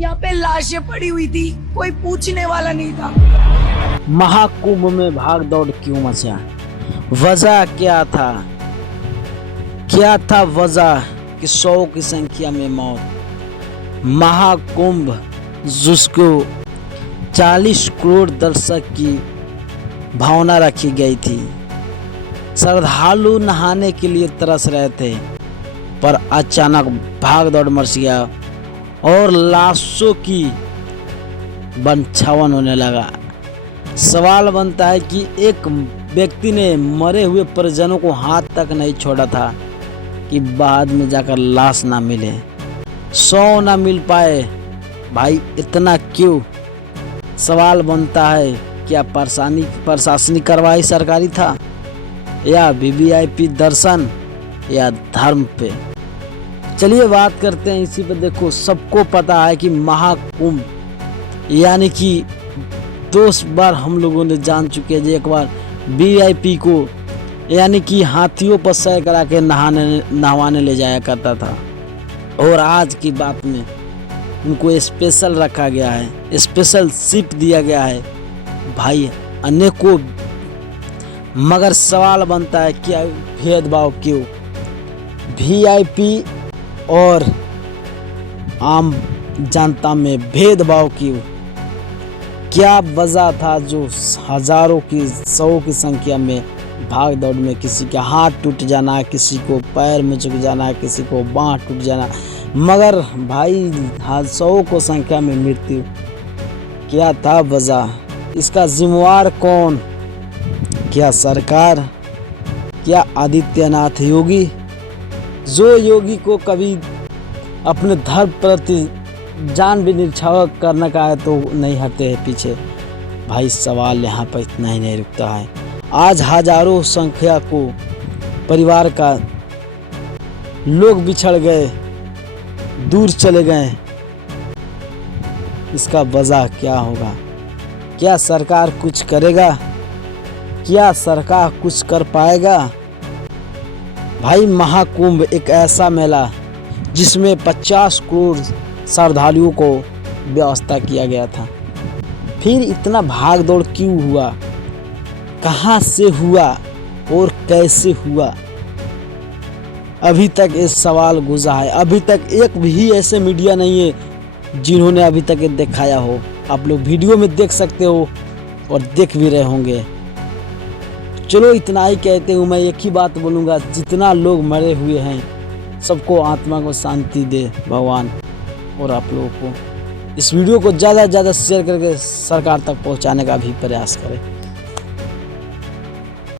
यहाँ पे लाशें पड़ी हुई थी, कोई पूछने वाला नहीं था। महाकुंभ में भाग दौड़ क्यों मचा? वजह क्या था? क्या था वजह कि 100 की संख्या में मौत? महाकुंभ जिसको 40 करोड़ दर्शक की भावना रखी गई थी। श्रद्धालु नहाने के लिए तरस रहे थे, पर अचानक भाग दौड़ मच गया और लाशों की बनछावन होने लगा। सवाल बनता है कि एक व्यक्ति ने मरे हुए परिजनों को हाथ तक नहीं छोड़ा था कि बाद में जाकर लाश ना मिले, 100 ना मिल पाए। भाई इतना क्यों? सवाल बनता है, क्या प्रशासनिक कार्रवाई सरकारी था या वीवीआईपी दर्शन या धर्म पे? चलिए बात करते हैं इसी पर। देखो, सबको पता है कि महाकुंभ यानी कि 2 बार हम लोगों ने जान चुके हैं। एक बार वीआईपी को यानी कि हाथियों पर सैर करा के नहवाने ले जाया करता था, और आज की बात में उनको स्पेशल रखा गया है, स्पेशल शिप दिया गया है भाई अनेकों। मगर सवाल बनता है, क्या भेदभाव क्यों? वीआईपी और आम जनता में भेदभाव क्यों? क्या वजह था जो हजारों की 100 की संख्या में भाग दौड़ में किसी का हाथ टूट जाना, किसी को पैर में चुक जाना, किसी को बाँह टूट जाना, मगर भाई 100 को संख्या में मृत्यु? क्या था वजह? इसका जिम्मेवार कौन? क्या सरकार? क्या आदित्यनाथ योगी? जो योगी को कभी अपने धर्म प्रति जान भी न्यौछावर करने का है तो नहीं हटते हैं पीछे। भाई सवाल यहाँ पर इतना ही नहीं रुकता है। आज हजारों संख्या को परिवार का लोग बिछड़ गए, दूर चले गए। इसका वजह क्या होगा? क्या सरकार कुछ करेगा? क्या सरकार कुछ कर पाएगा? भाई महाकुंभ एक ऐसा मेला जिसमें 50 करोड़ श्रद्धालुओं को व्यवस्था किया गया था। फिर इतना भाग दौड़ क्यों हुआ? कहां से हुआ और कैसे हुआ? अभी तक ये सवाल गुजा है। अभी तक एक भी ऐसे मीडिया नहीं है जिन्होंने अभी तक ये दिखाया हो। आप लोग वीडियो में देख सकते हो और देख भी रहे होंगे। चलो इतना ही कहते हुए मैं एक ही बात बोलूँगा, जितना लोग मरे हुए हैं सबको आत्मा को शांति दे भगवान। और आप लोगों को इस वीडियो को ज़्यादा से ज़्यादा शेयर करके सरकार तक पहुंचाने का भी प्रयास करें।